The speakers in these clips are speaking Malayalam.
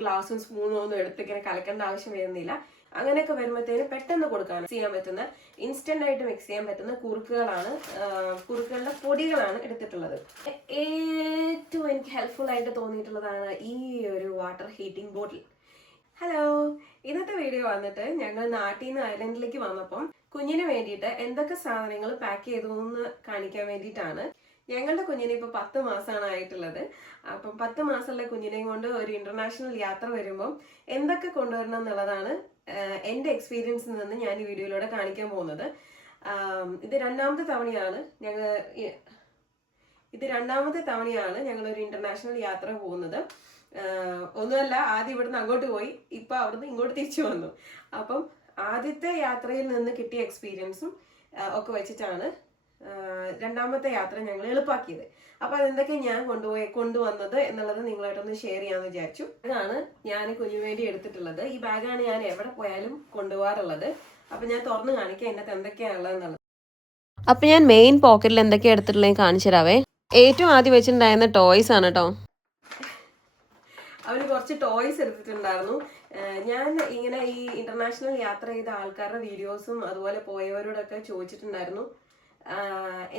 ഗ്ലാസും സ്പൂണും ഒന്നും എടുത്ത് ഇങ്ങനെ കലക്കേണ്ട ആവശ്യം വരുന്നില്ല അങ്ങനെയൊക്കെ വരുമ്പോഴത്തേന് പെട്ടെന്ന് കൊടുക്കാൻ ചെയ്യാൻ പറ്റുന്ന ഇൻസ്റ്റന്റ് ആയിട്ട് മിക്സ് ചെയ്യാൻ പറ്റുന്ന കുറുക്കുകളാണ് കുറുക്കുകളുടെ പൊടികളാണ് എടുത്തിട്ടുള്ളത്. ഏറ്റവും എനിക്ക് ഹെൽപ്ഫുൾ ആയിട്ട് തോന്നിയിട്ടുള്ളതാണ് ഈ ഒരു വാട്ടർ ഹീറ്റിംഗ് ബോട്ടിൽ ഹലോ ഇന്നത്തെ വീഡിയോ വന്നിട്ട് ഞങ്ങൾ നാട്ടിൽ നിന്ന് ഐലൻഡിലേക്ക് വന്നപ്പം കുഞ്ഞിന് വേണ്ടിയിട്ട് എന്തൊക്കെ സാധനങ്ങൾ പാക്ക് ചെയ്തു എന്ന് കാണിക്കാൻ വേണ്ടിയിട്ടാണ് ഞങ്ങളുടെ കുഞ്ഞിനെ ഇപ്പോൾ പത്ത് മാസമാണ് ആയിട്ടുള്ളത്. അപ്പം പത്ത് മാസമുള്ള കുഞ്ഞിനെ കൊണ്ട് ഒരു ഇന്റർനാഷണൽ യാത്ര വരുമ്പോൾ എന്തൊക്കെ കൊണ്ടുവരണം എന്നുള്ളതാണ് എന്റെ എക്സ്പീരിയൻസിൽ നിന്ന് ഞാൻ ഈ വീഡിയോയിലൂടെ കാണിക്കാൻ പോകുന്നത്. ഇത് രണ്ടാമത്തെ തവണയാണ് ഞങ്ങൾ ഇത് രണ്ടാമത്തെ തവണയാണ് ഞങ്ങൾ ഒരു ഇന്റർനാഷണൽ യാത്ര പോകുന്നത്. ഒന്നുമല്ല ആദ്യം ഇവിടുന്ന് അങ്ങോട്ട് പോയി ഇപ്പൊ അവിടുന്ന് ഇങ്ങോട്ട് തിരിച്ചു വന്നു. അപ്പം ആദ്യത്തെ യാത്രയിൽ നിന്ന് കിട്ടിയ എക്സ്പീരിയൻസും ഒക്കെ വെച്ചിട്ടാണ് രണ്ടാമത്തെ യാത്ര ഞങ്ങൾ എളുപ്പാക്കിയത്. അപ്പൊ അതെന്തൊക്കെ ഞാൻ കൊണ്ടുപോയി കൊണ്ടുവന്നത് എന്നുള്ളത് നിങ്ങളായിട്ടൊന്ന് ഷെയർ ചെയ്യാന്ന് വിചാരിച്ചു. ഇതാണ് ഞാൻ കുഞ്ഞു വേണ്ടി എടുത്തിട്ടുള്ളത്. ഈ ബാഗാണ് ഞാൻ എവിടെ പോയാലും കൊണ്ടുപോകാറുള്ളത്. അപ്പൊ ഞാൻ തുറന്നു കാണിക്കാം എന്നത് എന്തൊക്കെയാണുള്ളത് ഉള്ളതെന്നുള്ളത്. അപ്പൊ ഞാൻ മെയിൻ പോക്കറ്റിൽ എന്തൊക്കെയാണ് എടുത്തിട്ടുള്ളത് കാണിച്ചു തരാവേ. ഏറ്റവും ആദ്യം വെച്ചിട്ടുണ്ടായിരുന്ന ടോയ്സ് ആണ് കേട്ടോ അവർ കുറച്ച് ടോയ്സ് എടുത്തിട്ടുണ്ടായിരുന്നു. ഞാൻ ഇങ്ങനെ ഈ ഇന്റർനാഷണൽ യാത്ര ചെയ്ത ആൾക്കാരുടെ വീഡിയോസും അതുപോലെ പോയവരോടൊക്കെ ചോദിച്ചിട്ടുണ്ടായിരുന്നു.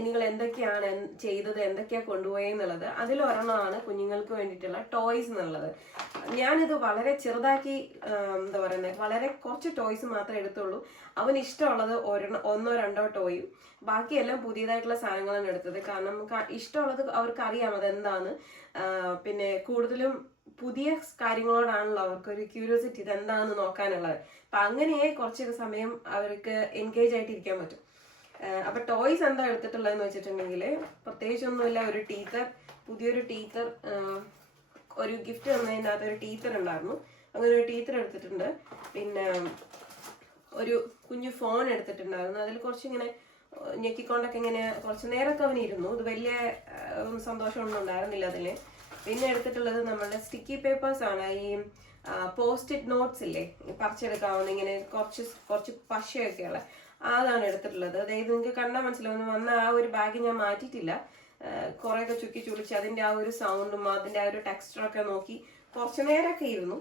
നിങ്ങൾ എന്തൊക്കെയാണ് ചെയ്തത് എന്തൊക്കെയാണ് കൊണ്ടുപോയെന്നുള്ളത് അതിൽ ഒരെണ്ണമാണ് കുഞ്ഞുങ്ങൾക്ക് വേണ്ടിയിട്ടുള്ള ടോയ്സ് എന്നുള്ളത്. ഞാനിത് വളരെ ചെറുതാക്കി എന്താ പറയുന്നത് വളരെ കുറച്ച് ടോയ്സ് മാത്രമേ എടുത്തുള്ളൂ. അവന് ഇഷ്ടമുള്ളത് ഒരെണ്ണം ഒന്നോ രണ്ടോ ടോയും ബാക്കിയെല്ലാം പുതിയതായിട്ടുള്ള സാധനങ്ങളാണ് എടുത്തത്. കാരണം ഇഷ്ടമുള്ളത് അവർക്ക് അറിയാം അതെന്താണ് പിന്നെ കൂടുതലും പുതിയ കാര്യങ്ങളോടാണല്ലോ അവർക്കൊരു ക്യൂരിയോസിറ്റി ഇതെന്താണെന്ന് നോക്കാനുള്ളത്. അപ്പൊ അങ്ങനെയേ കുറച്ചൊക്കെ സമയം അവർക്ക് എൻഗേജ് ആയിട്ടിരിക്കാൻ പറ്റും. അപ്പൊ ടോയ്സ് എന്താ എടുത്തിട്ടുള്ളതെന്ന് വെച്ചിട്ടുണ്ടെങ്കിൽ പ്രത്യേകിച്ചൊന്നുമില്ല ഒരു ടീച്ചർ പുതിയൊരു ടീച്ചർ ഒരു ഗിഫ്റ്റ് തന്നതിന്റെ അകത്ത് ഒരു ടീച്ചർ ഉണ്ടായിരുന്നു. അങ്ങനെ ഒരു ടീച്ചർ എടുത്തിട്ടുണ്ട്. പിന്നെ ഒരു കുഞ്ഞു ഫോൺ എടുത്തിട്ടുണ്ടായിരുന്നു. അതിൽ കുറച്ചിങ്ങനെ ഞെക്കിക്കൊണ്ടൊക്കെ ഇങ്ങനെ കുറച്ച് നേരമൊക്കെ അവൻ ഇരുന്നു. ഇത് വലിയ സന്തോഷമൊന്നും ഉണ്ടായിരുന്നില്ല അതിൽ പിന്നെ എടുത്തിട്ടുള്ളത് നമ്മളുടെ സ്റ്റിക്കി പേപ്പേഴ്സ് ആണ്. ഈ പോസ്റ്റ് ഇറ്റ് നോട്ട്സ് ഇല്ലേ? പറിച്ചെടുക്കാവുന്ന ഇങ്ങനെ കുറച്ച് കുറച്ച് പശയൊക്കെയുള്ള അതാണ് എടുത്തിട്ടുള്ളത്. അതായത് നിങ്ങൾക്ക് കണ്ടാൽ മനസ്സിലാവുന്നു വന്ന ആ ഒരു ബാഗ് ഞാൻ മാറ്റിയിട്ടില്ല. കുറേയൊക്കെ ചുക്കി ചുളിച്ച് അതിന്റെ ആ ഒരു സൗണ്ടും അതിന്റെ ആ ഒരു ടെക്സ്ചറൊക്കെ നോക്കി കുറച്ച് നേരമൊക്കെ ഇരുന്നു.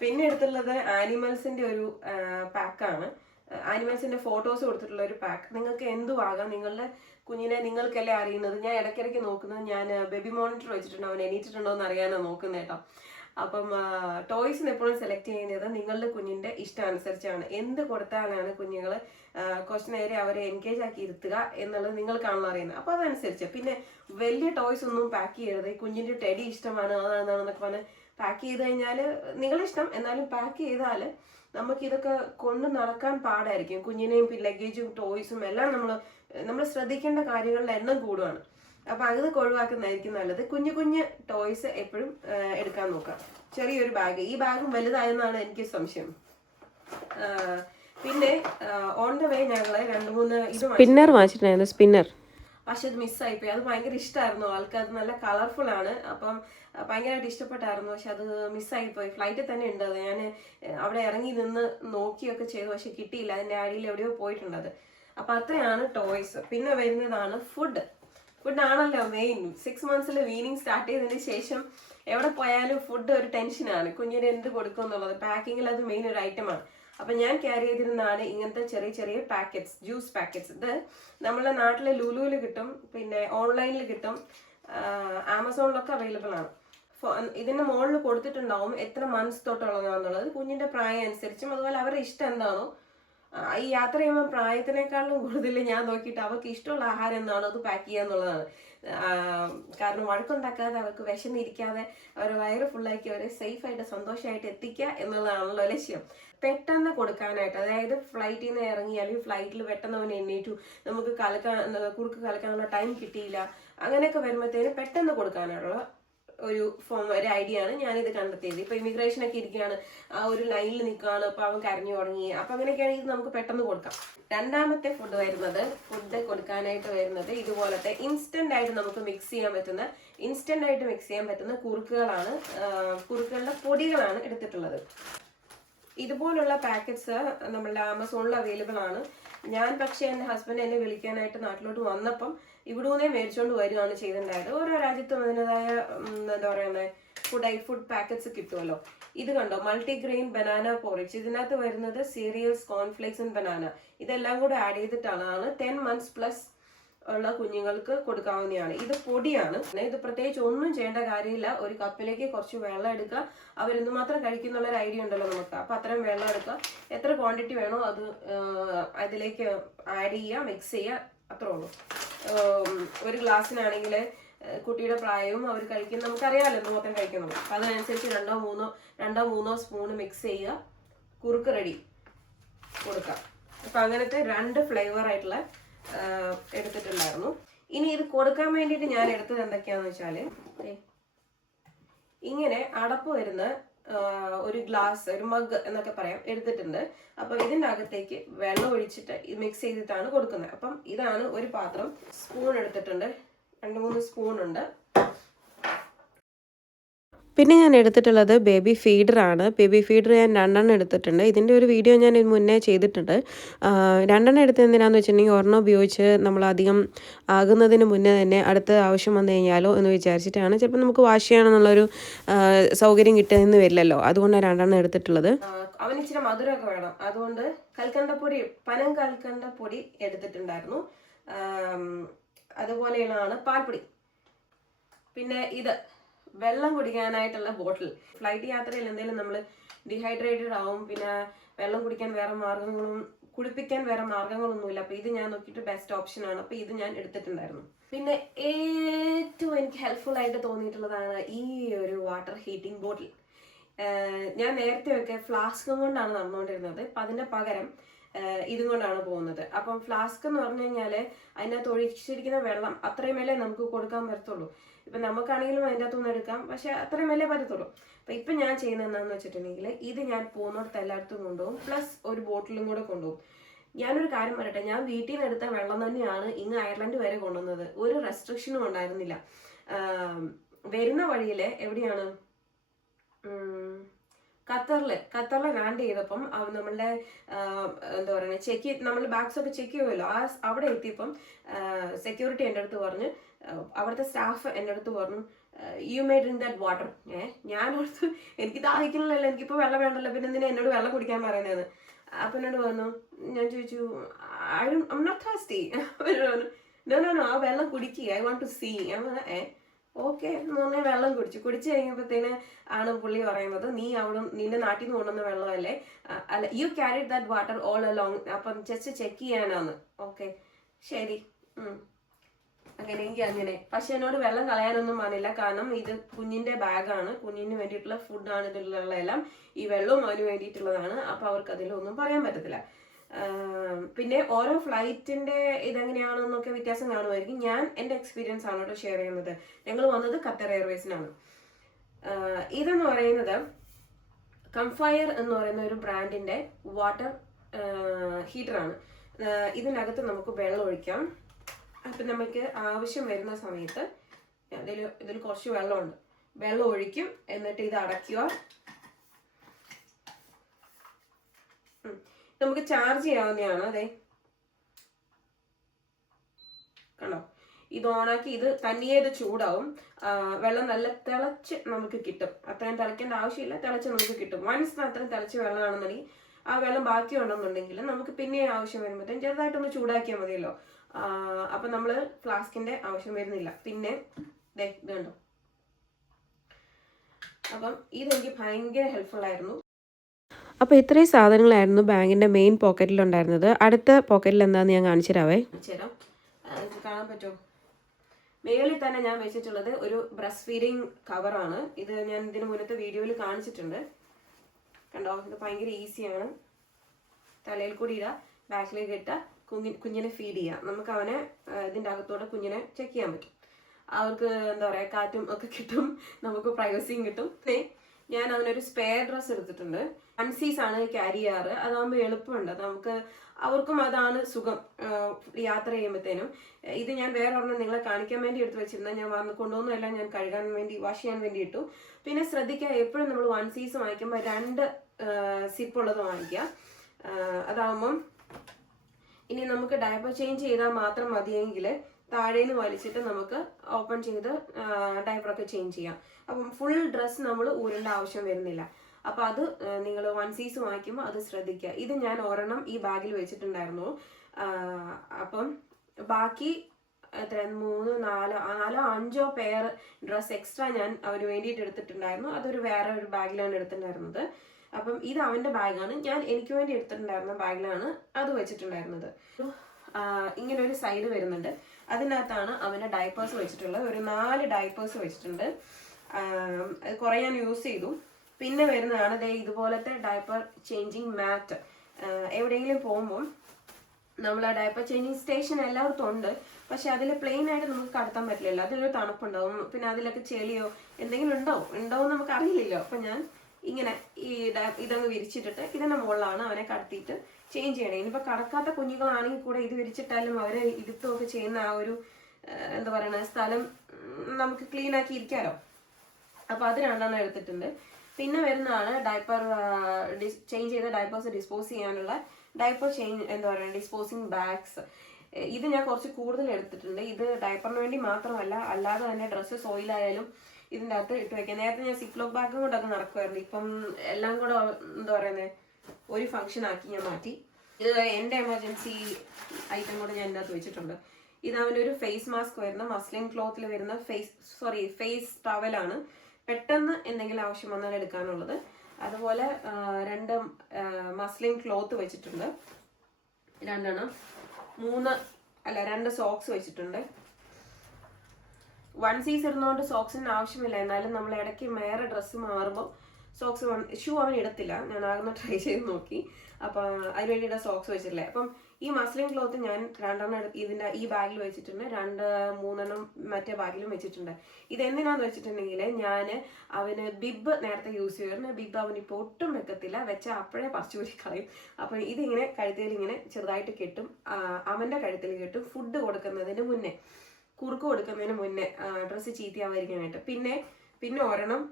പിന്നെ എടുത്തുള്ളത് ആനിമൽസിന്റെ ഒരു പാക്കാണ് ആനിമൽസിന്റെ ഫോട്ടോസ് കൊടുത്തിട്ടുള്ള ഒരു പാക്ക് നിങ്ങൾക്ക് എന്തും ആകാം നിങ്ങളുടെ കുഞ്ഞിനെ നിങ്ങൾക്കല്ലേ അറിയുന്നത്? ഞാൻ ഇടയ്ക്കിടയ്ക്ക് നോക്കുന്നത് ഞാൻ ബേബി മോണിറ്റർ വെച്ചിട്ടുണ്ട്? അവൻ എണീറ്റിട്ടുണ്ടോ എന്ന് അറിയാനാണ് നോക്കുന്നത് കേട്ടോ. അപ്പം ടോയ്സിന് എപ്പോഴും സെലക്ട് ചെയ്യുന്നത് നിങ്ങളുടെ കുഞ്ഞിന്റെ ഇഷ്ടം അനുസരിച്ചാണ്. എന്ത് കൊടുത്താലാണ് കുഞ്ഞുങ്ങൾ കുറച്ച് നേരം അവരെ എൻഗേജ് ആക്കി ഇരുത്തുക എന്നുള്ളത് നിങ്ങൾക്കാണല്ലോ അറിയുന്നത്. അപ്പോൾ അതനുസരിച്ച്. പിന്നെ വലിയ ടോയ്സ് ഒന്നും പാക്ക് ചെയ്യരുത്. ഈ കുഞ്ഞിന്റെ ടെഡി ഇഷ്ടമാണ് അതാണെന്നൊക്കെ പറഞ്ഞ് പാക്ക് ചെയ്ത് കഴിഞ്ഞാൽ നിങ്ങളിഷ്ടം എന്നാലും പാക്ക് ചെയ്താൽ നമുക്ക് ഇതൊക്കെ കൊണ്ട് നടക്കാൻ പാടായിരിക്കും. കുഞ്ഞിനെയും ലഗേജും ടോയ്സും എല്ലാം നമ്മൾ നമ്മൾ ശ്രദ്ധിക്കേണ്ട കാര്യങ്ങളുടെ എണ്ണം കൂടുകയാണ് അപ്പൊ അതൊക്കെ ഒഴിവാക്കുന്നതായിരിക്കും നല്ലത്. കുഞ്ഞു കുഞ്ഞു ടോയ്സ് എപ്പോഴും എടുക്കാൻ നോക്കാം ചെറിയൊരു ബാഗ് ഈ ബാഗും വലുതായെന്നാണ് എനിക്ക് സംശയം. പിന്നെ ഓൺ ദ വേ ഞങ്ങൾ രണ്ട് മൂന്ന് ഇത്. സ്പിന്നർ വാങ്ങിച്ചിട്ടുണ്ടായിരുന്നു സ്പിന്നർ പക്ഷെ അത് മിസ്സായിപ്പോയി അത് ഭയങ്കര ഇഷ്ടമായിരുന്നു ആൾക്ക് അത് നല്ല കളർഫുൾ ആണ്. അപ്പം ഭയങ്കരമായിട്ട് ഇഷ്ടപ്പെട്ടായിരുന്നു. പക്ഷെ അത് മിസ്സായിപ്പോയി ഫ്ലൈറ്റിൽ തന്നെ ഉണ്ട് അത്. ഞാൻ അവിടെ ഇറങ്ങി നിന്ന് നോക്കിയൊക്കെ ചെയ്തു. പക്ഷെ കിട്ടിയില്ല. അതിന്റെ അടിയിൽ എവിടെയോ പോയിട്ടുണ്ടത് അപ്പൊ അത്രയാണ് ടോയ്സ് പിന്നെ വരുന്നതാണ് ഫുഡ് ഫുഡ് ആണല്ലോ മെയിൻ സിക്സ് മന്ത്സിൽ വീനിങ് സ്റ്റാർട്ട് ചെയ്തതിന് ശേഷം എവിടെ പോയാലും ഫുഡ് ഒരു ടെൻഷനാണ് കുഞ്ഞിന് എന്ത് കൊടുക്കും എന്നുള്ളത്? പാക്കിങ്ങിൽ അത് മെയിൻ ഒരു ഐറ്റമാണ് അപ്പൊ ഞാൻ ക്യാരി ചെയ്തിരുന്നതാണ് ഇങ്ങനത്തെ ചെറിയ ചെറിയ പാക്കറ്റ്സ് ജ്യൂസ് പാക്കറ്റ്സ് ഇത് നമ്മളെ നാട്ടിലെ ലുലുവിൽ കിട്ടും പിന്നെ ഓൺലൈനിൽ കിട്ടും ആമസോണിലൊക്കെ അവൈലബിൾ ആണ്. ഇതിന്റെ മുകളിൽ കൊടുത്തിട്ടുണ്ടാവും എത്ര മന്ത്സ് തൊട്ടുള്ളതാണെന്നുള്ളത് കുഞ്ഞിന്റെ പ്രായം അനുസരിച്ചും അതുപോലെ അവരുടെ ഇഷ്ടം എന്താണോ ഈ യാത്ര ചെയ്യുമ്പോൾ പ്രായത്തിനേക്കാളും കൂടുതൽ ഞാൻ നോക്കിയിട്ട് അവർക്ക് ഇഷ്ടമുള്ള ആഹാരം എന്നാണ് അത് പാക്ക് ചെയ്യുക എന്നുള്ളതാണ്. കാരണം വഴക്കുണ്ടാക്കാതെ അവർക്ക് വിശന്നിരിക്കാതെ അവരെ വയറ് ഫുള്ളാക്കി അവരെ സേഫ് ആയിട്ട് സന്തോഷമായിട്ട് എത്തിക്കുക എന്നുള്ളതാണല്ലോ ലക്ഷ്യം. പെട്ടെന്ന് കൊടുക്കാനായിട്ട് അതായത് ഫ്ലൈറ്റിൽ നിന്ന് ഇറങ്ങി അല്ലെങ്കിൽ ഫ്ലൈറ്റിൽ പെട്ടെന്ന് അവൻ എണ്ണീറ്റു നമുക്ക് കലക്കാൻ കുറുക്ക് കലക്കാനുള്ള ടൈം കിട്ടിയില്ല അങ്ങനെയൊക്കെ വരുമ്പോഴത്തേന് പെട്ടെന്ന് കൊടുക്കാനുള്ള ഒരു ഫോം ഒരു ഐഡിയ ആണ് ഞാനിത് കണ്ടെത്തിയത് ഇപ്പൊ ഇമിഗ്രേഷൻ ഒക്കെ ഇരിക്കുകയാണ്. ആ ഒരു ലൈനിൽ നിൽക്കുകയാണ് അപ്പൊ അവൻ കരഞ്ഞു തുടങ്ങി. അപ്പൊ അങ്ങനെയൊക്കെയാണെങ്കിൽ ഇത് നമുക്ക് പെട്ടെന്ന് കൊടുക്കാം. രണ്ടാമത്തെ ഫുഡ് വരുന്നത് ഫുഡ് കൊടുക്കാനായിട്ട് വരുന്നത് ഇതുപോലത്തെ ഇൻസ്റ്റന്റ് ആയിട്ട് നമുക്ക് മിക്സ് ചെയ്യാൻ പറ്റുന്ന ഇൻസ്റ്റന്റ് ആയിട്ട് മിക്സ് ചെയ്യാൻ പറ്റുന്ന കുറുക്കുകളാണ് കുറുക്കുകളുടെ പൊടികളാണ് എടുത്തിട്ടുള്ളത്. ഇതുപോലുള്ള പാക്കറ്റ്സ് നമ്മളുടെ ആമസോണിൽ അവൈലബിൾ ആണ്. ഞാൻ പക്ഷേ എന്റെ ഹസ്ബൻഡ് എന്നെ വിളിക്കാനായിട്ട് നാട്ടിലോട്ട് വന്നപ്പം ഇവിടുന്നേ മേടിച്ചുകൊണ്ട് വരികയാണ് ചെയ്തിട്ടുണ്ടായത് ഓരോ രാജ്യത്തും അതിന്റെതായ എന്താ പറയുന്നത് ഫുഡ് ഐ ഫുഡ് പാക്കറ്റ്സ് കിട്ടുമല്ലോ ഇത് കണ്ടോ? മൾട്ടിഗ്രെയിൻ ബനാന പോറിച്ച് ഇതിനകത്ത് വരുന്നത് സീരിയൽസ് കോൺഫ്ലേക്സ് ആൻഡ് ബനാന ഇതെല്ലാം കൂടെ ആഡ് ചെയ്തിട്ടാണ് ടെൻ മന്ത്സ് പ്ലസ് ഉള്ള കുഞ്ഞുങ്ങൾക്ക് കൊടുക്കാവുന്നതാണ്. ഇത് പൊടിയാണ്. ഇത് പ്രത്യേകിച്ച് ഒന്നും ചെയ്യേണ്ട കാര്യമില്ല. ഒരു കപ്പിലേക്ക് കുറച്ച് വെള്ളം എടുക്കുക. അവരെന്തുമാത്രം കഴിക്കുന്നുള്ള ഒരു ഐഡിയ ഉണ്ടല്ലോ നമുക്ക്. അപ്പം അത്രയും വെള്ളം എടുക്കുക. എത്ര ക്വാണ്ടിറ്റി വേണോ അത് അതിലേക്ക് ആഡ് ചെയ്യുക മിക്സ് ചെയ്യുക. അത്രേ ഉള്ളൂ. ഒരു ഗ്ലാസ്സിനാണെങ്കിൽ കുട്ടിയുടെ പ്രായവും അവർ കഴിക്കുന്ന നമുക്കറിയാമല്ലോ എന്തുമാത്രം കഴിക്കുന്നത്. അപ്പം അതിനനുസരിച്ച് രണ്ടോ മൂന്നോ രണ്ടോ മൂന്നോ സ്പൂൺ മിക്സ് ചെയ്യുക. കുറുക്ക് റെഡി കൊടുക്കാം അപ്പം അങ്ങനത്തെ രണ്ട് ഫ്ലേവർ ആയിട്ടുള്ള എടുത്തിട്ടുണ്ടായിരുന്നു. ഇനി ഇത് കൊടുക്കാൻ വേണ്ടിയിട്ട് ഞാൻ എടുത്തത് എന്തൊക്കെയാന്ന് വെച്ചാൽ ഇങ്ങനെ അടപ്പ് വരുന്ന ഒരു ഗ്ലാസ് ഒരു മഗ് എന്നൊക്കെ പറയാം എടുത്തിട്ടുണ്ട്. അപ്പം ഇതിന്റെ അകത്തേക്ക് വെള്ളം ഒഴിച്ചിട്ട് മിക്സ് ചെയ്തിട്ടാണ് കൊടുക്കുന്നത്. അപ്പം ഇതാണ് ഒരു പാത്രം. സ്പൂൺ എടുത്തിട്ടുണ്ട്. രണ്ട് മൂന്ന് സ്പൂൺ ഉണ്ട്. പിന്നെ ഞാൻ എടുത്തിട്ടുള്ളത് ബേബി ഫീഡറാണ് ബേബി ഫീഡർ ഞാൻ രണ്ടെണ്ണം എടുത്തിട്ടുണ്ട്. ഇതിന്റെ ഒരു വീഡിയോ ഞാൻ മുന്നേ ചെയ്തിട്ടുണ്ട്. രണ്ടെണ്ണം എടുത്ത് എന്തിനാന്ന് വെച്ചിട്ടുണ്ടെങ്കിൽ ഒരെണ്ണം ഉപയോഗിച്ച് നമ്മൾ അധികം ആകുന്നതിന് മുന്നേ തന്നെ അടുത്ത ആവശ്യം വന്നു കഴിഞ്ഞാലോ എന്ന് വിചാരിച്ചിട്ടാണ്. ചിലപ്പോൾ നമുക്ക് വാഷ് ചെയ്യണമെന്നുള്ളൊരു സൗകര്യം കിട്ടുമെന്ന് വരില്ലല്ലോ. അതുകൊണ്ടാണ് രണ്ടെണ്ണം എടുത്തിട്ടുള്ളത്. അവന് ഇച്ചിരി മധുരമൊക്കെ വേണം. അതുകൊണ്ട് കൽക്കണ്ടപ്പൊടി പനം കൽക്കണ്ടപ്പൊടി എടുത്തിട്ടുണ്ടായിരുന്നു. അതുപോലെയുള്ളതാണ് പാൽപ്പൊടി. പിന്നെ ഇത്. വെള്ളം കുടിക്കാനായിട്ടുള്ള ബോട്ടിൽ. ഫ്ലൈറ്റ് യാത്രയിൽ എന്തെങ്കിലും നമ്മൾ ഡീഹൈഡ്രേറ്റഡ് ആവും പിന്നെ വെള്ളം കുടിക്കാൻ വേറെ മാർഗങ്ങളും കുടിപ്പിക്കാൻ വേറെ മാർഗങ്ങളൊന്നുമില്ല. അപ്പോൾ ഇത് ഞാൻ നോക്കിയിട്ട് ബെസ്റ്റ് ഓപ്ഷൻ ആണ്. അപ്പോൾ ഇത് ഞാൻ എടുത്തിട്ടുണ്ടായിരുന്നു. പിന്നെ ഏറ്റവും എനിക്ക് ഹെൽപ്ഫുൾ ആയിട്ട് തോന്നിയിട്ടുള്ളതാണ് ഈ ഒരു വാട്ടർ ഹീറ്റിംഗ് ബോട്ടിൽ ഞാൻ നേരത്തെ ഒക്കെ ഫ്ലാസ്കും കൊണ്ടാണ് നടന്നുകൊണ്ടിരുന്നത്. അപ്പം അതിന്റെ പകരം ഇതും കൊണ്ടാണ് പോകുന്നത്. അപ്പം ഫ്ലാസ്ക് എന്ന് പറഞ്ഞു കഴിഞ്ഞാൽ അതിനകത്ത് ഒഴിച്ചിരിക്കുന്ന വെള്ളം അത്രയും മേലേ നമുക്ക് കൊടുക്കാൻ പറ്റത്തുള്ളൂ. ഇപ്പം നമുക്കാണെങ്കിലും അതിന്റെ അകത്തുനിന്ന് എടുക്കാം. പക്ഷെ അത്രയും വലിയ പറ്റത്തുള്ളൂ. അപ്പം ഇപ്പം ഞാൻ ചെയ്യുന്നത് എന്താണെന്ന് വെച്ചിട്ടുണ്ടെങ്കിൽ ഇത് ഞാൻ പോകുന്നിടത്ത് എല്ലായിടത്തും കൊണ്ടുപോകും. പ്ലസ് ഒരു ബോട്ടിലും കൂടെ കൊണ്ടുപോകും. ഞാനൊരു കാര്യം പറയട്ടെ. ഞാൻ വീട്ടിൽ നിന്ന് എടുത്ത വെള്ളം തന്നെയാണ് ഇങ്ങ് അയർലൻഡ് വരെ കൊണ്ടുവന്നത്. ഒരു റെസ്ട്രിക്ഷനും ഉണ്ടായിരുന്നില്ല. വരുന്ന വഴിയിൽ എവിടെയാണ്? ഖത്തറിൽ ഖത്തറിൽ ലാൻഡ് ചെയ്തപ്പം നമ്മളുടെ എന്താ പറയുക ചെക്ക് നമ്മൾ ബാഗ്സ് ഒക്കെ ചെക്ക് ചെയ്യുമല്ലോ. ആ അവിടെ എത്തിയപ്പം സെക്യൂരിറ്റി എന്റെ അടുത്ത് പറഞ്ഞു അവിടുത്തെ സ്റ്റാഫ് എന്റെ അടുത്ത് പറഞ്ഞു you may drink that water ഏ ഞാൻ ഓർത്ത് എനിക്ക് ദാഹിക്കണമല്ലോ എനിക്കിപ്പോൾ വെള്ളം വേണ്ടല്ലോ പിന്നെ എന്തിനാ എന്നോട് വെള്ളം കുടിക്കാൻ പറയുന്നത്? അപ്പം എന്നോട് പറഞ്ഞു ഞാൻ ചോദിച്ചു ഐ ഐം നോട്ട് ഥാസ്റ്റി പറഞ്ഞു നോ നോ നോ ആ വെള്ളം കുടിക്കുക ഐ വാണ്ട് ടു സീ ഏ ഓക്കെ എന്ന് പറഞ്ഞാൽ വെള്ളം കുടിച്ചു. കുടിച്ചു കഴിഞ്ഞപ്പോഴത്തേന് ആണ് പുള്ളി പറയുന്നത് നീ അവിടെ നിന്റെ നാട്ടിൽ നിന്ന് കൊണ്ടുവന്ന വെള്ളമല്ലേ? അല്ല you carry that water all along അപ്പം ജസ്റ്റ് ചെക്ക് ചെയ്യാനാണ് ഓക്കെ ശരി. അങ്ങനെയെങ്കിൽ അങ്ങനെ. പക്ഷെ എന്നോട് വെള്ളം കളയാനൊന്നും പറഞ്ഞില്ല കാരണം ഇത് കുഞ്ഞിന്റെ ബാഗാണ്. കുഞ്ഞിന് വേണ്ടിയിട്ടുള്ള ഫുഡാണ് ഇതിലുള്ള എല്ലാം. ഈ വെള്ളവും അവന് വേണ്ടിയിട്ടുള്ളതാണ്. അപ്പൊ അവർക്ക് അതിലൊന്നും പറയാൻ പറ്റത്തില്ല. പിന്നെ ഓരോ ഫ്ലൈറ്റിന്റെ ഇതെങ്ങനെയാണെന്നൊക്കെ വ്യത്യാസം കാണുമായിരിക്കും. ഞാൻ എന്റെ എക്സ്പീരിയൻസ് ആണ് കേട്ടോ ഷെയർ ചെയ്യുന്നത്. ഞങ്ങൾ വന്നത് ഖത്തർ എയർവേസിനാണ് ഇതെന്ന് പറയുന്നത് കംഫയർ എന്ന് പറയുന്ന ഒരു ബ്രാൻഡിന്റെ വാട്ടർ ഹീറ്ററാണ് ഇതിനകത്ത് നമുക്ക് വെള്ളം ഒഴിക്കാം. അപ്പം നമുക്ക് ആവശ്യം വരുന്ന സമയത്ത് ഇതിൽ ഇതിൽ കുറച്ച് വെള്ളമുണ്ട്. വെള്ളം ഒഴിക്കും. എന്നിട്ട് ഇത് അടയ്ക്കുക. നമുക്ക് ചാർജ് ചെയ്യാവുന്നതാണ്. അതെ. കണ്ടോ? ഇത് ഓണാക്കി ഇത് തനിയെ ഇത് ചൂടാവും. വെള്ളം നല്ല തിളച്ച് നമുക്ക് കിട്ടും. അത്രയും തിളയ്ക്കേണ്ട ആവശ്യമില്ല. തിളച്ച് നമുക്ക് കിട്ടും. വൺസ് അത്രയും തിളച്ച് വെള്ളമാണെന്നുണ്ടെങ്കിൽ ആ വെള്ളം ബാക്കി ഉണ്ടെന്നുണ്ടെങ്കിൽ നമുക്ക് പിന്നെ ആവശ്യം വരുമ്പോഴത്തേക്കും ചെറുതായിട്ടൊന്ന് ചൂടാക്കിയാൽ മതിയല്ലോ. അപ്പൊ നമ്മൾ ഫ്ലാസ്കിന്റെ ആവശ്യം വരുന്നില്ല. പിന്നെ ദേ ഇത് കണ്ടോ? അപ്പം ഇതെനിക്ക് ഭയങ്കര ഹെൽപ്ഫുൾ ആയിരുന്നു. അപ്പോൾ ഇത്രയും സാധനങ്ങളായിരുന്നു ബാങ്കിന്റെ മെയിൻ പോക്കറ്റിൽ ഉണ്ടായിരുന്നത് അടുത്ത പോക്കറ്റിൽ എന്താണെന്ന് ഞാൻ കാണിച്ചു തരാവേ. കാണാൻ പറ്റുമോ? മേളിൽ തന്നെ ഞാൻ വെച്ചിട്ടുള്ളത് ഒരു ബ്രസ്റ്റ് ഫീഡിങ് കവറാണ് ഇത് ഞാൻ ഇതിന് മുന്നത്തെ വീഡിയോയിൽ കാണിച്ചിട്ടുണ്ട്. കണ്ടോ? ഇത് ഭയങ്കര ഈസിയാണ് തലയിൽ കൂടി ഇടുക ബാക്കിലേക്ക് ഇട്ട കുഞ്ഞി കുഞ്ഞിനെ ഫീഡ് ചെയ്യാം. നമുക്ക് അവനെ ഇതിന്റെ അകത്തോടെ കുഞ്ഞിനെ ചെക്ക് ചെയ്യാൻ പറ്റും. അവർക്ക് എന്താ പറയുക കാറ്റും ഒക്കെ കിട്ടും. നമുക്ക് പ്രൈവസിയും കിട്ടും. ഞാൻ അതിനൊരു സ്പെയർ ഡ്രസ്സ് എടുത്തിട്ടുണ്ട്. അൺസീസ് ആണ് ക്യാരി ചെയ്യാറ്. അതാകുമ്പോൾ എളുപ്പമുണ്ട്. നമുക്ക് അവർക്കും അതാണ് സുഖം യാത്ര ചെയ്യുമ്പോഴത്തേനും ഇത് ഞാൻ വേറെ ഒരെണ്ണം നിങ്ങളെ കാണിക്കാൻ വേണ്ടി എടുത്ത് വെച്ചിരുന്ന ഞാൻ വന്ന് കൊണ്ടുവന്നതെല്ലാം ഞാൻ കഴുകാൻ വേണ്ടി വാഷ് ചെയ്യാൻ വേണ്ടി ഇട്ടു. പിന്നെ ശ്രദ്ധിക്കുക എപ്പോഴും നമ്മൾ വൺ സീസ് വാങ്ങിക്കുമ്പോൾ രണ്ട് സിപ്പ് ഉള്ളത് വാങ്ങിക്കുക. ഇനി നമുക്ക് ഡയപ്പർ ചേഞ്ച് ചെയ്താൽ മാത്രം മതിയെങ്കിൽ താഴേന്ന് വലിച്ചിട്ട് നമുക്ക് ഓപ്പൺ ചെയ്ത് ഡയപ്പറൊക്കെ ചേഞ്ച് ചെയ്യാം. അപ്പം ഫുൾ ഡ്രസ്സ് നമ്മൾ ഊരേണ്ട ആവശ്യം വരുന്നില്ല. അപ്പം അത് നിങ്ങൾ വൺ സീസ് വാങ്ങിക്കുമ്പോൾ അത് ശ്രദ്ധിക്കുക. ഇത് ഞാൻ ഒരെണ്ണം ഈ ബാഗിൽ വെച്ചിട്ടുണ്ടായിരുന്നു. അപ്പം ബാക്കി എത്ര മൂന്ന് നാലോ നാലോ അഞ്ചോ പെയർ ഡ്രസ്സ് എക്സ്ട്രാ ഞാൻ അവന് വേണ്ടിയിട്ട് എടുത്തിട്ടുണ്ടായിരുന്നു. അതൊരു വേറെ ഒരു ബാഗിലാണ് എടുത്തിട്ടുണ്ടായിരുന്നത്. അപ്പം ഇത് അവന്റെ ബാഗാണ്. ഞാൻ എനിക്ക് വേണ്ടി എടുത്തിട്ടുണ്ടായിരുന്ന ബാഗിലാണ് അത് വെച്ചിട്ടുണ്ടായിരുന്നത്. ഇങ്ങനെ ഒരു സൈഡ് വരുന്നുണ്ട്. അതിനകത്താണ് അവന്റെ ഡൈപ്പേഴ്സ് വെച്ചിട്ടുള്ളത്. ഒരു നാല് ഡൈപ്പേഴ്സ് വെച്ചിട്ടുണ്ട്. അത് കുറേ ഞാൻ യൂസ് ചെയ്തു. പിന്നെ വരുന്നതാണ് ദേ ഇതുപോലത്തെ ഡയപ്പർ ചേഞ്ചിങ് മാറ്റ്. എവിടെയെങ്കിലും പോകുമ്പോൾ നമ്മൾ ആ ഡയപ്പർ ചേഞ്ചിങ് സ്റ്റേഷൻ എല്ലായിടത്തും ഉണ്ട്. പക്ഷെ അതിൽ പ്ലെയിൻ ആയിട്ട് നമുക്ക് കടത്താൻ പറ്റില്ലല്ലോ. അതിലൊരു തണുപ്പുണ്ടാവും. പിന്നെ അതിലൊക്കെ ചെളിയോ എന്തെങ്കിലും ഉണ്ടാവും ഉണ്ടാവും നമുക്ക് അറിയില്ലല്ലോ. അപ്പം ഞാൻ ഇങ്ങനെ ഈ ഇതങ്ങ് വിരിച്ചിട്ടിട്ട് ഇതിന്റെ മുകളിലാണ് അവനെ കടത്തിയിട്ട് ചേഞ്ച് ചെയ്യണേ. ഇനിയിപ്പോൾ കടക്കാത്ത കുഞ്ഞുങ്ങളാണെങ്കിൽ കൂടെ ഇത് വിരിച്ചിട്ടാലും അവരെ ഇരുത്തുമൊക്കെ ചെയ്യുന്ന ആ ഒരു എന്താ പറയുക സ്ഥലം നമുക്ക് ക്ലീൻ ആക്കി ഇരിക്കാലോ. അപ്പൊ അത് രണ്ടെണ്ണം എടുത്തിട്ടുണ്ട്. പിന്നെ വരുന്നതാണ് ഡയപ്പർ ചേഞ്ച് ചെയ്ത ഡയപ്പേഴ്സ് ഡിസ്പോസ് ചെയ്യാനുള്ള ഡയപ്പർ ചേഞ്ച് എന്താ പറയുക ഡിസ്പോസിങ് ബാഗ്സ് ഇത് ഞാൻ കുറച്ച് കൂടുതൽ എടുത്തിട്ടുണ്ട്. ഇത് ഡയപ്പറിന് വേണ്ടി മാത്രമല്ല അല്ലാതെ തന്നെ ഡ്രസ്സ് സോയിലായാലും ഇതിന്റെ അകത്ത് ഇട്ട് വെക്കാം നേരത്തെ ഞാൻ സിപ്ലോ ബാഗും കൊണ്ടൊക്കെ നടക്കുമായിരുന്നു ഇപ്പം എല്ലാം കൂടെ എന്താ പറയുന്നത് ഒരു ഫംഗ്ഷൻ ആക്കി ഞാൻ മാറ്റി. ഇത് എന്റെ എമർജൻസി ഐറ്റം കൂടെ ഞാൻ എന്റെ അകത്ത് വെച്ചിട്ടുണ്ട്. ഇത് അവന്റെ ഒരു ഫേസ് മാസ്ക് വരുന്ന മസ്ലിൻ ക്ലോത്തിൽ വരുന്ന ഫേസ് സോറി ഫേസ് ടവലാണ് പെട്ടെന്ന് എന്തെങ്കിലും ആവശ്യം വന്നാൽ എടുക്കാനുള്ളത്. അതുപോലെ രണ്ട് മസ്ലിൻ ക്ലോത്ത് വെച്ചിട്ടുണ്ട്. രണ്ടെണ്ണം. മൂന്ന് അല്ല രണ്ട് സോക്സ് വെച്ചിട്ടുണ്ട്. വൺ സീസ് ഇടുന്നതുകൊണ്ട് സോക്സിന് ആവശ്യമില്ല. എന്നാലും നമ്മൾ ഇടയ്ക്ക് വേറെ ഡ്രസ്സ് മാറുമ്പോൾ സോക്സ് ഷൂ അവൻ ഇടത്തില്ല. ഞാൻ ആകുന്ന ട്രൈ ചെയ്ത് നോക്കി. അപ്പം അതിന് വേണ്ടിയിട്ട് സോക്സ് വെച്ചിട്ടില്ലേ അപ്പം ഈ മസ്ലിൻ ക്ലോത്ത് ഞാൻ രണ്ടെണ്ണം ഇതിന്റെ ഈ ബാഗിൽ വെച്ചിട്ടുണ്ട്. രണ്ട് മൂന്നെണ്ണം മറ്റേ ബാഗിലും വെച്ചിട്ടുണ്ട്. ഇത് എന്തിനാന്ന് വെച്ചിട്ടുണ്ടെങ്കിൽ ഞാൻ അവന് ബിബ് നേരത്തെ യൂസ് ചെയ്യുമായിരുന്നു ബിബ് അവൻ ഇപ്പോൾ ഒട്ടും വെക്കത്തില്ല. വെച്ചാൽ അപ്പോഴേ കൂടി കളയും. അപ്പം ഇതിങ്ങനെ കഴുത്തിൽ ഇങ്ങനെ ചെറുതായിട്ട് കെട്ടും. അവന്റെ കഴുത്തിൽ കെട്ടും. ഫുഡ് കൊടുക്കുന്നതിന് മുന്നേ. കുറുക്ക് കൊടുക്കുന്നതിന് മുന്നേ ഡ്രസ്സ് ചീത്തയാവാതിരിക്കാനായിട്ട്. പിന്നെ പിന്നെ ഒരെണ്ണം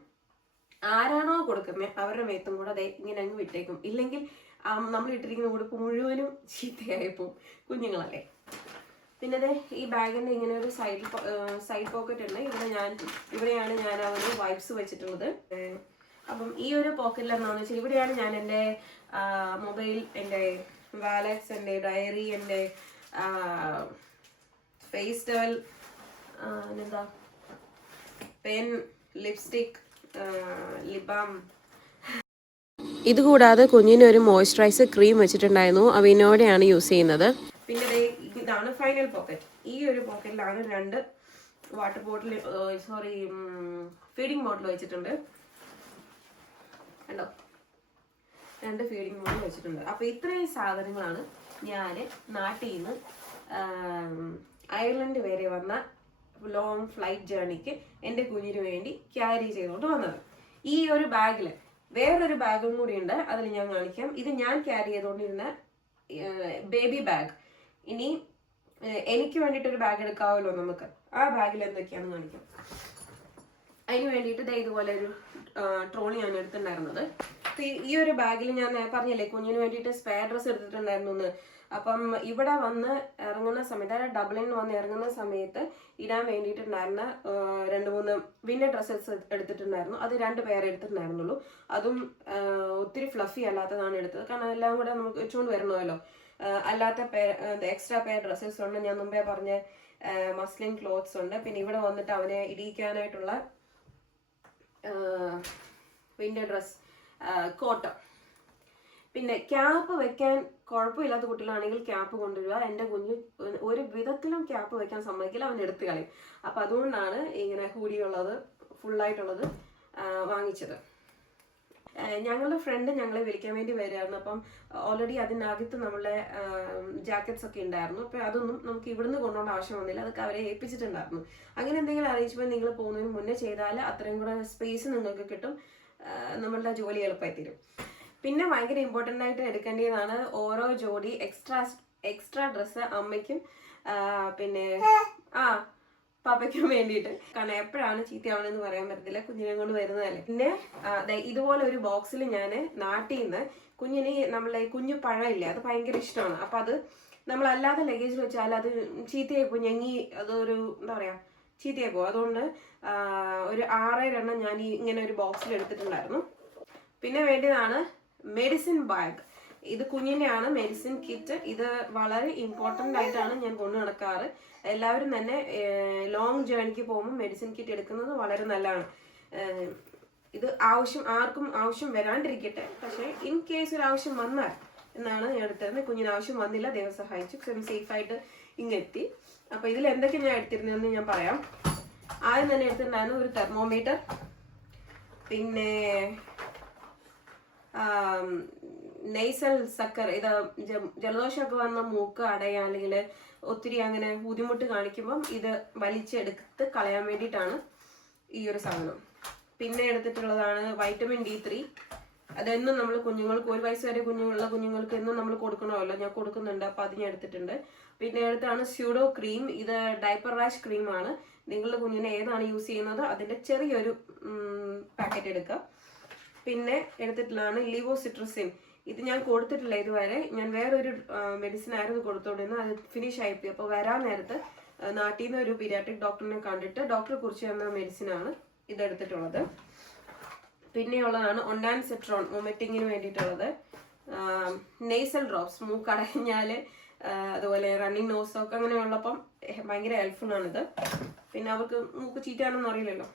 ആരാണോ കൊടുക്കുന്നത് അവരുടെ മേത്തും കൂടെ അതെ ഇങ്ങനെ അങ്ങ് വിട്ടേക്കും. ഇല്ലെങ്കിൽ നമ്മൾ ഇട്ടിരിക്കുന്ന ഉടുപ്പ് മുഴുവനും ചീത്തയായി പോവും കുഞ്ഞുങ്ങളല്ലേ? പിന്നെ ദേ ഈ ബാഗിന്റെ ഇങ്ങനെ ഒരു സൈഡ് സൈഡ് പോക്കറ്റ് ഉണ്ട്. ഇവിടെ ഞാൻ ഇവിടെയാണ് ഞാൻ ആ ഒരു വൈപ്സ് വെച്ചിട്ടുള്ളത്. അപ്പം ഈ ഒരു പോക്കറ്റിൽ എന്താണെന്ന് വെച്ചാൽ ഇവിടെയാണ് ഞാൻ എന്റെ മൊബൈൽ എന്റെ വാലറ്റ്സ് എന്റെ ഡയറി എന്റെ ഫേസ് ടവൽ എന്താ പെൻ ലിപ്സ്റ്റിക് ലിബാം. ഇതുകൂടാതെ കുഞ്ഞിന് ഒരു മോയ്സ്ചറൈസർ ക്രീം വെച്ചിട്ടുണ്ടായിരുന്നു. അവിനോടെയാണ് യൂസ് ചെയ്യുന്നത്. പിന്നെ ഇതാണ് ഫൈനൽ പോക്കറ്റ് ഈ ഒരു പോക്കറ്റിലാണ് രണ്ട് water bottle sorry feeding bottle വെച്ചിട്ടുണ്ട്. കണ്ടോ? രണ്ട് ഫീഡിംഗ് ബോട്ടിൽ വെച്ചിട്ടുണ്ട്. അപ്പൊ ഇത്രയും സാധനങ്ങളാണ് ഞാൻ നാട്ടിൽ നിന്ന് അയർലൻഡ് വരെ വന്ന ലോങ് ഫ്ലൈറ്റ് ജേർണിക്ക് എന്റെ കുഞ്ഞിന് വേണ്ടി ക്യാരി ചെയ്തുകൊണ്ട് വന്നത്. ഈ ഒരു ബാഗിൽ വേറൊരു ബാഗും കൂടി ഉണ്ട്. അതിൽ ഞാൻ കാണിക്കാം. ഇത് ഞാൻ ക്യാരി ചെയ്തുകൊണ്ടിരുന്ന ബേബി ബാഗ് ഇനി എനിക്ക് വേണ്ടിയിട്ട് ഒരു ബാഗ് എടുക്കാമല്ലോ നമുക്ക്. ആ ബാഗിൽ എന്തൊക്കെയാണെന്ന് കാണിക്കാം. അതിന് വേണ്ടിയിട്ട് ദേ ഇതുപോലെ ഒരു ട്രോളി ഞാൻ എടുത്തിട്ടുണ്ടായിരുന്നത്. ഈ- ഒരു ബാഗിൽ ഞാൻ പറഞ്ഞില്ലേ കുഞ്ഞിന് വേണ്ടിയിട്ട് സ്പെയർ ഡ്രസ്സ് എടുത്തിട്ടുണ്ടായിരുന്നു എന്ന്. അപ്പം ഇവിടെ വന്ന് ഇറങ്ങുന്ന സമയത്ത് അതായത് ഡബ്ലിൻ വന്ന് ഇറങ്ങുന്ന സമയത്ത് ഇടാൻ വേണ്ടിയിട്ടുണ്ടായിരുന്ന രണ്ട് മൂന്ന് വിന്നർ ഡ്രസ്സസ് എടുത്തിട്ടുണ്ടായിരുന്നു. അത് രണ്ട് പേർ എടുത്തിട്ടുണ്ടായിരുന്നുള്ളൂ. അതും ഒത്തിരി ഫ്ലഫി അല്ലാത്തതാണ് എടുത്തത്. കാരണം എല്ലാം കൂടെ നമുക്ക് വെച്ചുകൊണ്ട് വരണമല്ലോ അല്ലാത്ത പേ എക്സ്ട്രാ പേർ ഡ്രസ്സസ് ഉണ്ട്. ഞാൻ മുമ്പേ പറഞ്ഞ മസ്ലിൻ ക്ലോത്ത്സ് ഉണ്ട്. പിന്നെ ഇവിടെ വന്നിട്ട് അവനെ ഇടിയിക്കാനായിട്ടുള്ള വിന്റർ ഡ്രസ് കോട്ടൺ. പിന്നെ ക്യാപ്പ് വെക്കാൻ കുഴപ്പമില്ലാത്ത കുട്ടികളാണെങ്കിൽ ക്യാപ്പ് കൊണ്ടുവരിക. എന്റെ കുഞ്ഞ് ഒരു- വിധത്തിലും ക്യാപ്പ് വെക്കാൻ സമ്മതിക്കില്ല. അവൻ എടുത്തു കളയും. അപ്പം അതുകൊണ്ടാണ് ഇങ്ങനെ കൂടിയുള്ളത് ഫുള്ളായിട്ടുള്ളത് വാങ്ങിച്ചത്. ഞങ്ങളുടെ ഫ്രണ്ട് ഞങ്ങളെ വിളിക്കാൻ വേണ്ടി വരികയായിരുന്നു. അപ്പം ഓൾറെഡി അതിനകത്ത് നമ്മളെ ജാക്കറ്റ്സ് ഒക്കെ ഉണ്ടായിരുന്നു. അപ്പം അതൊന്നും നമുക്ക് ഇവിടുന്ന് കൊണ്ടുപോകേണ്ട ആവശ്യം വന്നില്ല. അതൊക്കെ അവരെ ഏൽപ്പിച്ചിട്ടുണ്ടായിരുന്നു. അങ്ങനെ എന്തെങ്കിലും അറേഞ്ച്മെന്റ് നിങ്ങൾ പോകുന്നതിന് മുന്നേ ചെയ്താൽ അത്രയും കൂടെ സ്പേസ് നിങ്ങൾക്ക് കിട്ടും. നമ്മളുടെ ജോലി എളുപ്പമായി തീരും. പിന്നെ ഭയങ്കര ഇമ്പോർട്ടന്റ് ആയിട്ട് എടുക്കേണ്ടതാണ് ഓരോ ജോഡി എക്സ്ട്രാ എക്സ്ട്രാ ഡ്രസ്സ് അമ്മയ്ക്കും പിന്നെ ആ പാപ്പയ്ക്കും വേണ്ടിയിട്ട്. കാരണം എപ്പോഴാണ് ചീത്തയാവണമെന്ന് പറയാൻ പറ്റത്തില്ല. കുഞ്ഞിനെ കൊണ്ട് വരുന്നതല്ലേ. പിന്നെ ഇതുപോലെ ഒരു ബോക്സിൽ ഞാൻ നാട്ടിൽ നിന്ന് കുഞ്ഞിന് നമ്മളെ കുഞ്ഞു പഴമില്ലേ അത് ഭയങ്കര ഇഷ്ടമാണ്. അപ്പം അത് നമ്മളല്ലാതെ ലഗേജിൽ വെച്ചാൽ അത് ചീത്തയായി പോകും ഞെങ്ങി അതൊരു എന്താ പറയുക ചീത്തയായി പോകും അതുകൊണ്ട് ഒരു ആറേഴെണ്ണം ഞാൻ ഈ ഇങ്ങനെ ഒരു ബോക്സിൽ എടുത്തിട്ടുണ്ടായിരുന്നു. പിന്നെ വേണ്ടതാണ് മെഡിസിൻ ബാഗ്. ഇത് കുഞ്ഞിനെയാണ് മെഡിസിൻ കിറ്റ്. ഇത് വളരെ ഇമ്പോർട്ടന്റ് ആയിട്ടാണ് ഞാൻ കൊണ്ടു നടക്കാറ്. എല്ലാവരും തന്നെ ലോങ് ജേണിക്ക് പോകുമ്പോൾ മെഡിസിൻ കിറ്റ് എടുക്കുന്നത് വളരെ നല്ലതാണ്. ഇത് ആവശ്യം ആർക്കും ആവശ്യം വരാണ്ടിരിക്കട്ടെ. പക്ഷേ ഇൻ കേസ് ഒരു ആവശ്യം വന്നാൽ എന്നാണ് ഞാൻ എടുത്തിരുന്നത്. കുഞ്ഞിന് ആവശ്യം വന്നില്ല. ദൈവം സഹായിച്ചു. സേഫ് ആയിട്ട് ഇങ്ങെത്തി അപ്പൊ ഇതിൽ എന്തൊക്കെ ഞാൻ എടുത്തിരുന്നതെന്ന് ഞാൻ പറയാം. ആദ്യം തന്നെ എടുത്തിട്ടുണ്ടായിരുന്നു ഒരു തെർമോമീറ്റർ പിന്നെ നെയ്സൽ സക്കർ ഇത് ജലദോഷമൊക്കെ വന്ന മൂക്ക് അടയാ അല്ലെങ്കിൽ ഒത്തിരി അങ്ങനെ ബുദ്ധിമുട്ട് കാണിക്കുമ്പം ഇത് വലിച്ചെടുത്ത് കളയാൻ വേണ്ടിയിട്ടാണ് ഈ ഒരു സാധനം. പിന്നെ എടുത്തിട്ടുള്ളതാണ് വൈറ്റമിൻ ഡി ത്രീ അതെന്നും നമ്മൾ കുഞ്ഞുങ്ങൾക്ക് ഒരു വയസ്സ് വരെ കുഞ്ഞുങ്ങളുള്ള കുഞ്ഞുങ്ങൾക്ക് എന്നും നമ്മൾ കൊടുക്കണമല്ലോ. ഞാൻ കൊടുക്കുന്നുണ്ട് അപ്പോൾ അത് ഞാൻ എടുത്തിട്ടുണ്ട്. പിന്നെ അടുത്താണ് സ്യൂഡോ ക്രീം ഇത് ഡൈപ്പർ റാഷ് ക്രീമാണ് നിങ്ങളുടെ കുഞ്ഞിനെ ഏതാണ് യൂസ് ചെയ്യുന്നത്? അതിന്റെ ചെറിയൊരു പാക്കറ്റ് എടുക്കുക പിന്നെ എടുത്തിട്ടുള്ളതാണ് ലിവോ സിട്രസിൻ ഇത് ഞാൻ കൊടുത്തിട്ടില്ല ഇതുവരെ. ഞാൻ വേറൊരു മെഡിസിൻ ആയിരുന്നു കൊടുത്തോണ്ടിരുന്നത് അത് ഫിനിഷ് ആയിപ്പോയി. അപ്പോൾ വരാൻ നേരത്ത് നാട്ടിൽ നിന്ന് ഒരു പീരിയാട്രിക് ഡോക്ടറിനെ കണ്ടിട്ട് ഡോക്ടറെ കുറിച്ച് തന്ന മെഡിസിനാണ് ഇതെടുത്തിട്ടുള്ളത്. പിന്നെയുള്ളതാണ് ഒണ്ടാൻ സെട്രോൺ വൊമിറ്റിങ്ങിന് വേണ്ടിയിട്ടുള്ളത് നെയ്സൽ ഡ്രോപ്സ് മൂക്കടഞ്ഞാൽ അതുപോലെ റണ്ണിങ് നോസൊക്കെ അങ്ങനെ ഉള്ളപ്പം ഭയങ്കര ഹെൽപ്ഫുൾ ആണിത്. പിന്നെ അവർക്ക് മൂക്ക് ചീറ്റാണെന്ന് അറിയില്ലല്ലോ.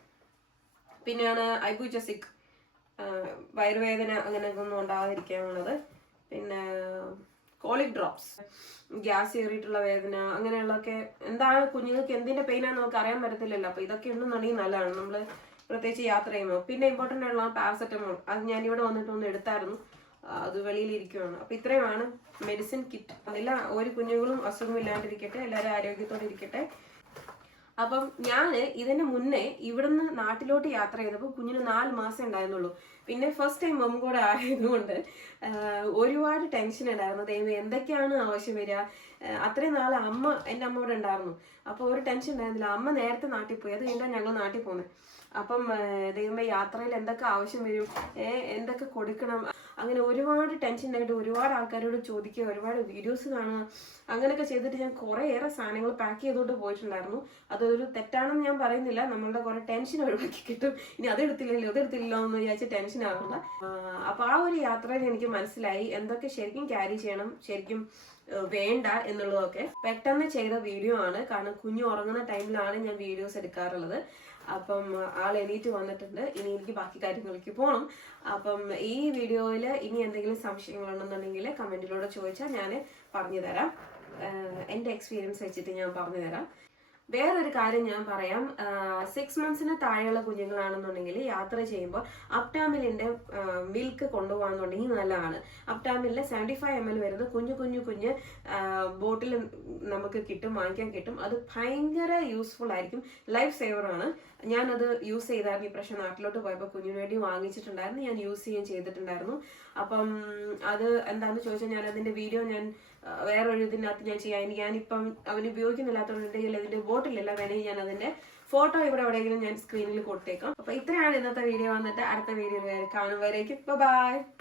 പിന്നെയാണ് ഐബുജസിക് വയറുവേദന അങ്ങനെയൊക്കെ ഒന്നും ഉണ്ടാകാതിരിക്കാനുള്ളത്. പിന്നെ കോളിക് ഡ്രോപ്സ് ഗ്യാസ് കയറിയിട്ടുള്ള വേദന അങ്ങനെയുള്ളതൊക്കെ എന്താണ് കുഞ്ഞുങ്ങൾക്ക് എന്തിന്റെ പെയിനാണെന്ന് നമുക്ക് അറിയാൻ പറ്റത്തില്ലല്ലോ. അപ്പൊ ഇതൊക്കെ ഉണ്ടെന്നുണ്ടെങ്കിൽ നല്ലതാണ്. നമ്മൾ പ്രത്യേകിച്ച് യാത്ര ചെയ്യുമ്പോൾ. പിന്നെ ഇമ്പോർട്ടന്റ് ഉള്ള പാരസെറ്റമോൾ അത് ഞാൻ ഇവിടെ വന്നിട്ട് ഒന്ന് എടുത്തായിരുന്നു. അത് വെളിയിലിരിക്കുവാണ് അപ്പൊ ഇത്രയുമാണ് മെഡിസിൻ കിറ്റ് അതില്ല ഒരു കുഞ്ഞുങ്ങളും അസുഖമില്ലാണ്ടിരിക്കട്ടെ എല്ലാവരും ആരോഗ്യത്തോടെ ഇരിക്കട്ടെ. അപ്പം ഞാൻ ഇതിന് മുന്നേ ഇവിടുന്ന് നാട്ടിലോട്ട് യാത്ര ചെയ്തപ്പോൾ കുഞ്ഞിന് നാല് മാസം ഉണ്ടായിരുന്നുള്ളൂ. പിന്നെ ഫസ്റ്റ് ടൈം മമ്മ കൂടെ ആയതുകൊണ്ട് ഒരുപാട് ടെൻഷൻ ഉണ്ടായിരുന്നു. ദൈവം എന്തൊക്കെയാണ് ആവശ്യം വരിക? അത്രയും നാൾ അമ്മ എന്റെ അമ്മ ഉണ്ടായിരുന്നു. അപ്പോൾ ഒരു ടെൻഷൻ ഉണ്ടായിരുന്നില്ല. അമ്മ നേരത്തെ നാട്ടിൽ പോയി. അത് കഴിഞ്ഞാൽ ഞങ്ങൾ നാട്ടിൽ പോകുന്നത് അപ്പം ദൈവം ദൈവമേ യാത്രയിൽ എന്തൊക്കെ ആവശ്യം വരും? എന്തൊക്കെ കൊടുക്കണം? അങ്ങനെ ഒരുപാട് ടെൻഷൻ ആയിട്ട് ഒരുപാട് ആൾക്കാരോട് ചോദിക്കുക ഒരുപാട് വീഡിയോസ് കാണുക അങ്ങനെയൊക്കെ ചെയ്തിട്ട് ഞാൻ കുറേയേറെ സാധനങ്ങൾ പാക്ക് ചെയ്തുകൊണ്ട് പോയിട്ടുണ്ടായിരുന്നു. അതൊരു തെറ്റാണെന്ന് ഞാൻ പറയുന്നില്ല. നമ്മളുടെ കുറെ ടെൻഷൻ ഒഴിവാക്കി കിട്ടും. ഇനി അതെടുത്തില്ലല്ലോ അതെടുത്തില്ലല്ലോ എന്ന് വിചാരിച്ച് ടെൻഷൻ ആവുന്നില്ല അപ്പോൾ അപ്പൊ ആ ഒരു യാത്രയിൽ എനിക്ക് മനസ്സിലായി എന്തൊക്കെ ശരിക്കും ക്യാരി ചെയ്യണം ശരിക്കും വേണ്ട എന്നുള്ളതൊക്കെ. പെട്ടെന്ന് ചെയ്ത വീഡിയോ ആണ്. കാരണം കുഞ്ഞു ഉറങ്ങുന്ന ടൈമിലാണ് ഞാൻ വീഡിയോസ് എടുക്കാറുള്ളത്. അപ്പം ആൾ എണീറ്റ് വന്നിട്ടുണ്ട്. ഇനി എനിക്ക് ബാക്കി കാര്യങ്ങളിലേക്ക് പോകണം അപ്പം ഈ വീഡിയോയിൽ ഇനി എന്തെങ്കിലും സംശയങ്ങളുണ്ടെന്നുണ്ടെങ്കിൽ കമന്റിലൂടെ ചോദിച്ചാൽ ഞാൻ പറഞ്ഞു തരാം എന്റെ എക്സ്പീരിയൻസ് വെച്ചിട്ട് ഞാൻ പറഞ്ഞു തരാം വേറൊരു കാര്യം ഞാൻ പറയാം. സിക്സ് മന്ത്സിന് താഴെയുള്ള കുഞ്ഞുങ്ങളാണെന്നുണ്ടെങ്കിൽ യാത്ര ചെയ്യുമ്പോൾ അപ്റ്റാമിലിന്റെ മിൽക്ക് കൊണ്ടുപോകാന്നുണ്ടെങ്കിൽ നല്ലതാണ്. അപ്റ്റാമിലിൽ സെവന്റി ഫൈവ് എം എൽ വരുന്ന കുഞ്ഞു കുഞ്ഞു കുഞ്ഞ് ബോട്ടിൽ നമുക്ക് കിട്ടും വാങ്ങിക്കാൻ കിട്ടും. അത് ഭയങ്കര യൂസ്ഫുൾ ആയിരിക്കും. ലൈഫ് സേവറാണ് ഞാനത് യൂസ് ചെയ്തായിരുന്നു ഈ പ്രാവശ്യം നാട്ടിലോട്ട് പോയപ്പോൾ കുഞ്ഞിന് വേണ്ടി വാങ്ങിച്ചിട്ടുണ്ടായിരുന്നു. ഞാൻ യൂസ് ചെയ്യുകയും ചെയ്തിട്ടുണ്ടായിരുന്നു. അപ്പം അത് എന്താണെന്ന് ചോദിച്ചാൽ ഞാൻ അതിന്റെ വീഡിയോ ഞാൻ വേറൊരു ഇതിനകത്ത് ഞാൻ ചെയ്യാം. എനിക്ക് ഞാനിപ്പം അവന് ഉപയോഗിക്കുന്നില്ലാത്തതുകൊണ്ടെങ്കിൽ അതിന്റെ ബോട്ടിലല്ല വേണമെങ്കിൽ ഞാൻ അതിന്റെ ഫോട്ടോ ഇവിടെ എവിടെയെങ്കിലും ഞാൻ സ്ക്രീനിൽ കൊടുത്തേക്കാം. അപ്പോൾ ഇത്രയാണ് ഇന്നത്തെ വീഡിയോ വന്നിട്ട് അടുത്ത വീഡിയോയിൽ കാണുമ്പോഴേക്കും ബൈ